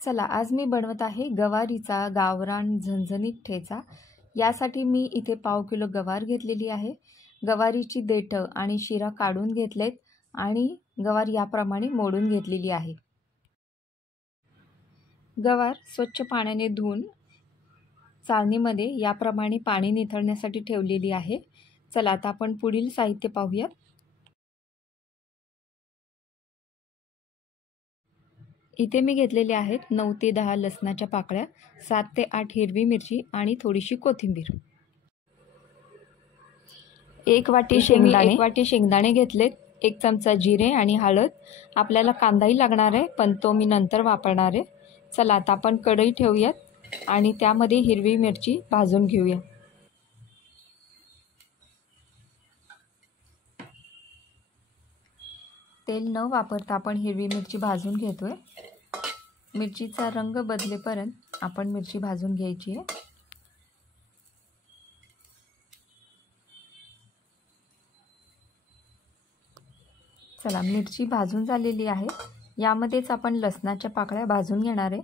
चला आज मी बनवत आहे गवारीचा गावरान झणझणीत ठेचा। यासाठी मी इथे पाव किलो गवार घेतलेली आहे। गवारीची देठं आणि शिरा काढून घेतलेत आणि गवार याप्रमाणे मोडून घेतलेली आहे। गवार स्वच्छ पाण्याने धुवून चाळणीमध्ये याप्रमाणे पाणी निथळण्यासाठी ठेवलेली आहे। चला आता आपण पुढील साहित्य पाहूया। इथे मी घेतलेले आहेत 9 ते 10 लसणाच्या पाकळ्या, 7 ते 8 हिरवी मिरची आणि थोडीशी कोथिंबीर। एक वाटी शेंगदाणे घेतलेत, 1 चमचा जिरे आणि हळद। आपल्याला कांदाही लागणार आहे पण तो मी नंतर वापरणार आहे। चला आता आपण कढई ठेवूयात आणि त्यामध्ये हिरवी मिरची भाजून घेऊया। तेल न वापरता आपण हिरवी मिरची भाजून घेतोय। मिरचीचा रंग बदलेपर्यंत आपण मिरची भाजून घ्यायची आहे। चला मिरची भाजून झालेली आहे। यामध्येच आपण लसणाच्या पाकळ्या भाजून घेणार आहे।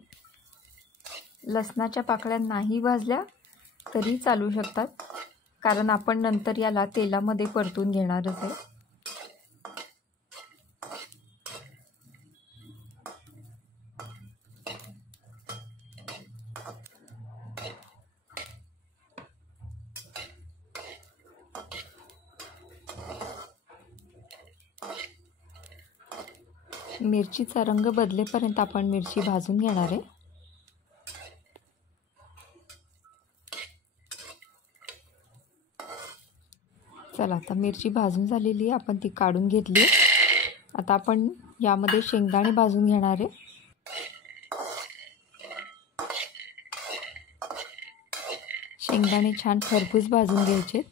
लसणाच्या पाकळ्या नाही भाजल्या तरी चालू शकतात, कारण आपण नंतर याला तेलामध्ये परतून घेणारच आहे। मिरचीचा रंग बदलेपर्यंत आपण मिरची भाजून घेणार आहे। चला आता मिरची भाजून झालेली आहे, आपण ती काढून घेतली। आता आपण यामध्ये शेंगदाणे भाजून घेणार आहे। शेंगदाणे छान खरपूस भाजून घ्यायचे।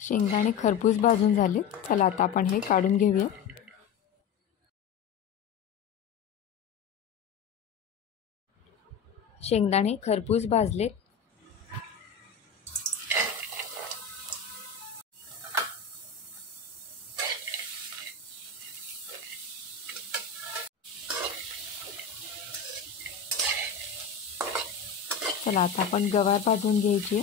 शेंगदाणे खरपूस भाजून झाले। चला आता आपण हे काढून घेऊया। शेंगदाणे खरपूस भाजले। चला आता आपण गवार भाजून घ्यायची।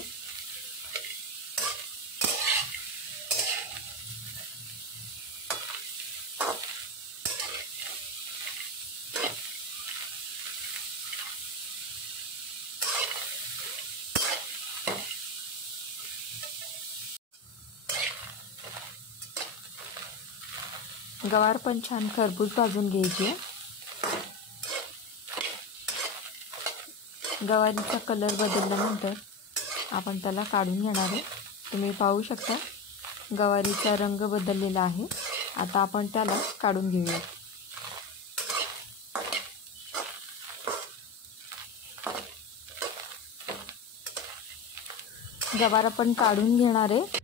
गवार पण छान खरपूस भाजून घ्यायची। गवारीचा कलर बदलल्यानंतर आपण त्याला काढून घेणार आहे। तुम्ही पाहू शकता गवारीचा रंग बदललेला आहे। आता आपण त्याला काढून घेऊया। गवार आपण काढून घेणार आहे।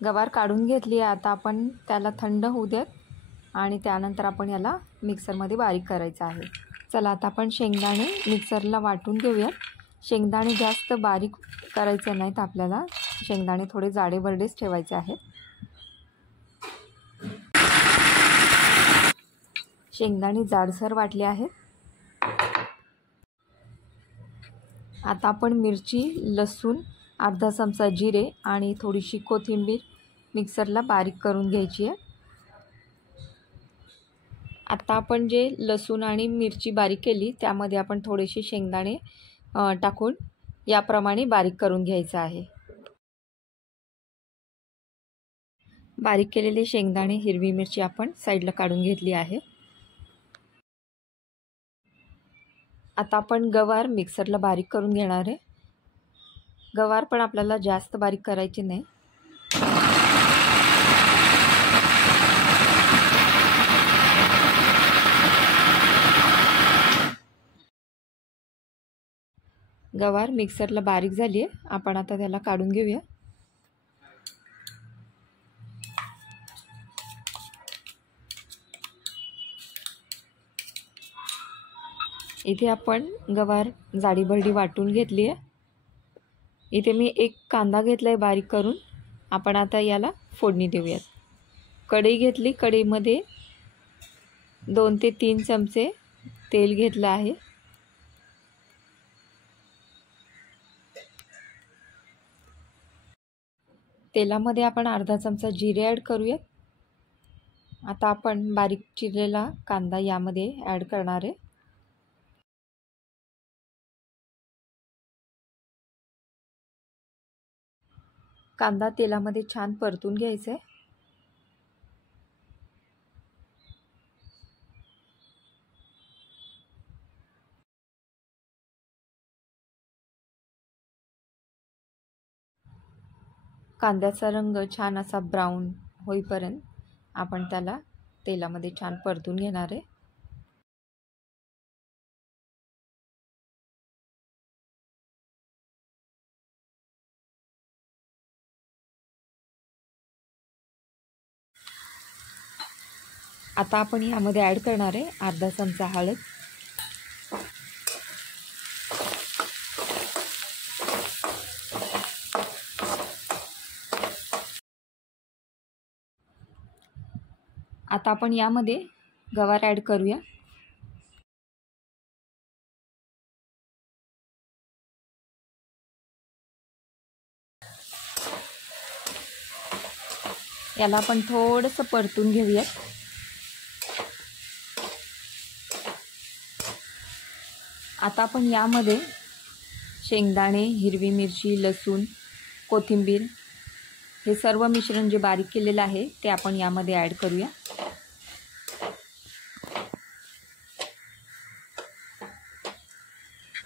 गवार काढून घेतली आहे। आता आपण त्याला थंड होऊ द्यात आणि त्यानंतर आपण याला मिक्सरमध्ये बारीक करायचं आहे। चला आता आपण शेंगदाणे मिक्सरला वाटून घेऊया। शेंगदाणे जास्त बारीक करायचे नाहीत, आपल्याला शेंगदाणे थोडे जाडेबर्डेच ठेवायचे आहेत। शेंगदाणे जाडसर वाटले आहेत। आता आपण मिरची, लसूण, अर्धा चमचा जिरे आणि थोडीशी कोथिंबीर मिक्सरला बारीक करून घ्यायची आहे। आता आपण जे लसूण आणि मिरची बारीक केली त्यामध्ये आपण थोडेसे शेंगदाणे टाकून याप्रमाणे बारीक करून घ्यायचं आहे। बारीक केलेले शेंगदाणे, हिरवी मिरची आपण साईडला काढून घेतली आहे। आता आपण गवार मिक्सरला बारीक करून घेणार आहे। गवार पण आपल्याला जास्त बारीक करायची नाही। गवार मिक्सरला बारीक झाली आहे, आपण आता त्याला काढून घेऊया। इथे आपण गवार जाडीभरडी वाटून घेतली आहे। इथे मी एक कांदा घेतला आहे बारीक करून. आपण आता याला फोडणी देऊयात. कढई घेतली, कढईमध्ये 2 ते 3 चमचे तेल घेतलं आहे. तेलामध्ये आपण अर्धा चमचा जिरे ॲड करूयात. आता आपण बारीक चिरलेला कांदा यामध्ये ॲड करणार आहे. कांदा तेलामध्ये छान परतून घ्यायचा आहे. कांद्याचा रंग छान असा ब्राऊन होईपर्यंत आपण त्याला तेलामध्ये छान परतून घेणार आहे. आता आपण यामध्ये ॲड करणार आहे अर्धा चमचा हळद, आता आपण यामध्ये गवार ॲड करूया. याला आपण थोडंसं परतून घेऊयात. आता आपण यामध्ये शेंगदाणे, हिरवी मिरची, लसूण, कोथिंबीर हे सर्व मिश्रण जे बारीक केलेलं आहे ते आपण यामध्ये ॲड करूया.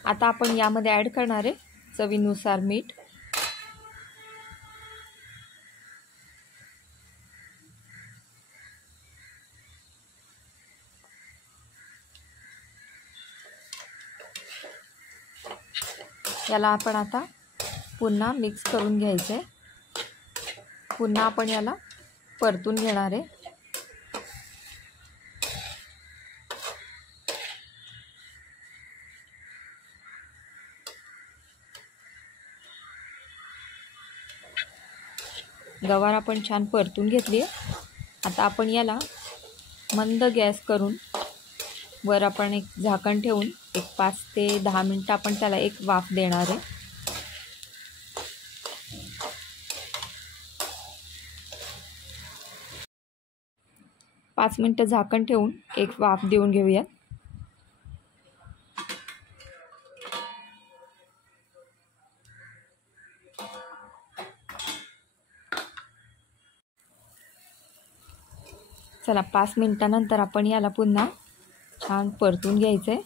आता आपण यामध्ये ॲड करणार आहे चवीनुसार मीठ. याला आपण आता पुन्हा मिक्स करून घ्यायचं आहे. पुन्हा आपण याला परतून घेणार आहे. गवार आपण छान परतून घेतली आहे. आता आपण याला मंद गॅस करून वर आपण एक झाकण ठेवून एक 5 ते 10 मिनिटं आपण त्याला एक वाफ देणार आहे. पाच मिनिटं झाकण ठेवून एक वाफ देऊन घेऊया. चला 5 मिनिटानंतर आपण याला पुन्हा छान परतून घ्यायचं आहे.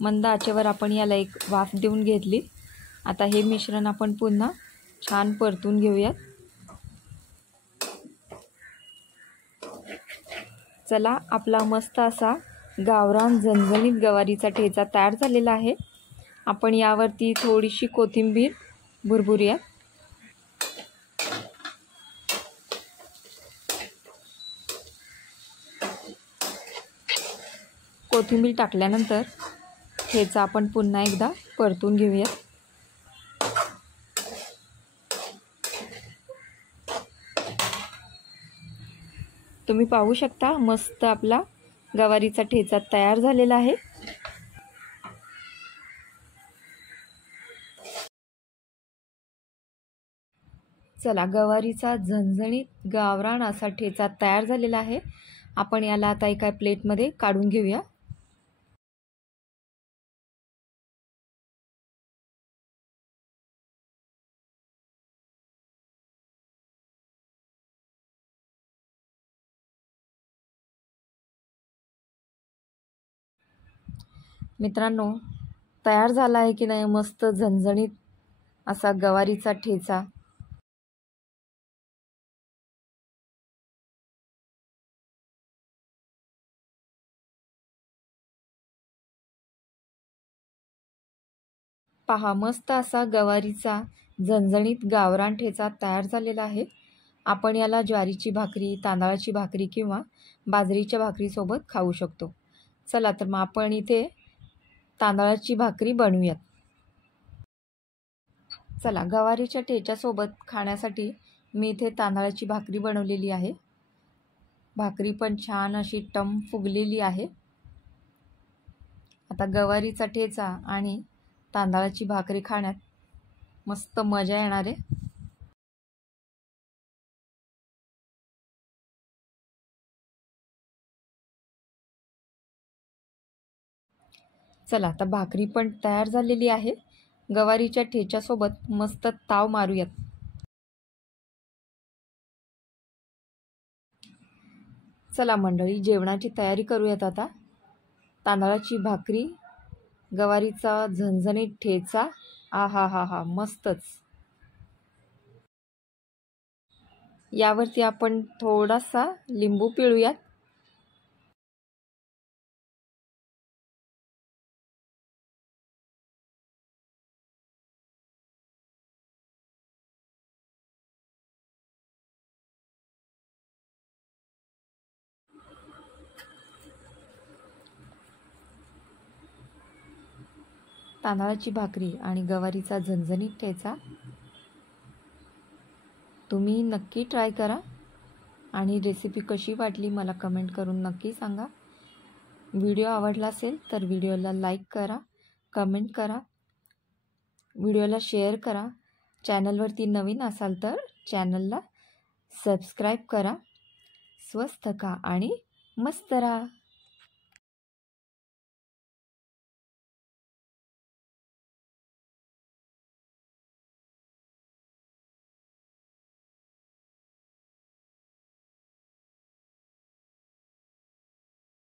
मंद आचेवर आपण याला एक वाफ देऊन घेतली. आता हे मिश्रण आपण पुन्हा छान परतून घेऊयात. चला, आपला मस्त असा गावरान झणझणीत गवारीचा ठेचा तयार झालेला आहे. आपण यावरती थोडीशी कोथिंबीर भुरभुरूयात. कोथिंबीर टाकल्यानंतर ठेचा आपण पुन्हा एकदा परतून घेऊयात. तुम्ही पाहू शकता मस्त आपला गवारीचा ठेचा तयार झालेला आहे. चला, गवारीचा झणझणीत गावरान असा ठेचा तयार झालेला आहे. आपण याला आता एका प्लेटमध्ये काढून घेऊया. मित्रांनो, तयार झाला आहे की नाही मस्त झणझणीत असा गवारीचा ठेचा. पहा, मस्त असा गवारीचा झणझणीत गावरान ठेचा तयार झालेला आहे. आपण याला ज्वारीची भाकरी, तांदळाची भाकरी किंवा बाजरीच्या भाकरीसोबत खाऊ शकतो. चला तर मग आपण इथे तांदळाची भाकरी बनवूयात. चला, गवारीच्या ठेच्यासोबत खाण्यासाठी मी इथे तांदळाची भाकरी बनवलेली आहे. भाकरी पण छान अशी टम फुगलेली आहे. आता गवारीचा ठेचा आणि तांदळाची भाकरी खाण्यात मस्त मजा येणार आहे. चला, आता भाकरी पण तयार झालेली आहे. गवारीच्या ठेच्यासोबत मस्त ताव मारूयात. चला मंडळी, जेवणाची तयारी करूयात आता. तांदळाची भाकरी, गवारीचा झणझणीत ठेचा, आहा हा हा, मस्तच. यावरती आपण थोडासा लिंबू पिळूयात. तांदळाची भाकरी आणि गवारीचा झणझणीत ठेचा तुम्ही नक्की ट्राय करा आणि रेसिपी कशी वाटली मला कमेंट करून नक्की सांगा. व्हिडिओ आवडला असेल तर व्हिडिओला लाईक करा, कमेंट करा, व्हिडिओला शेअर करा. चॅनलवरती नवीन असाल तर चॅनलला सबस्क्राईब करा. स्वस्थ खा आणि मस्त राहा.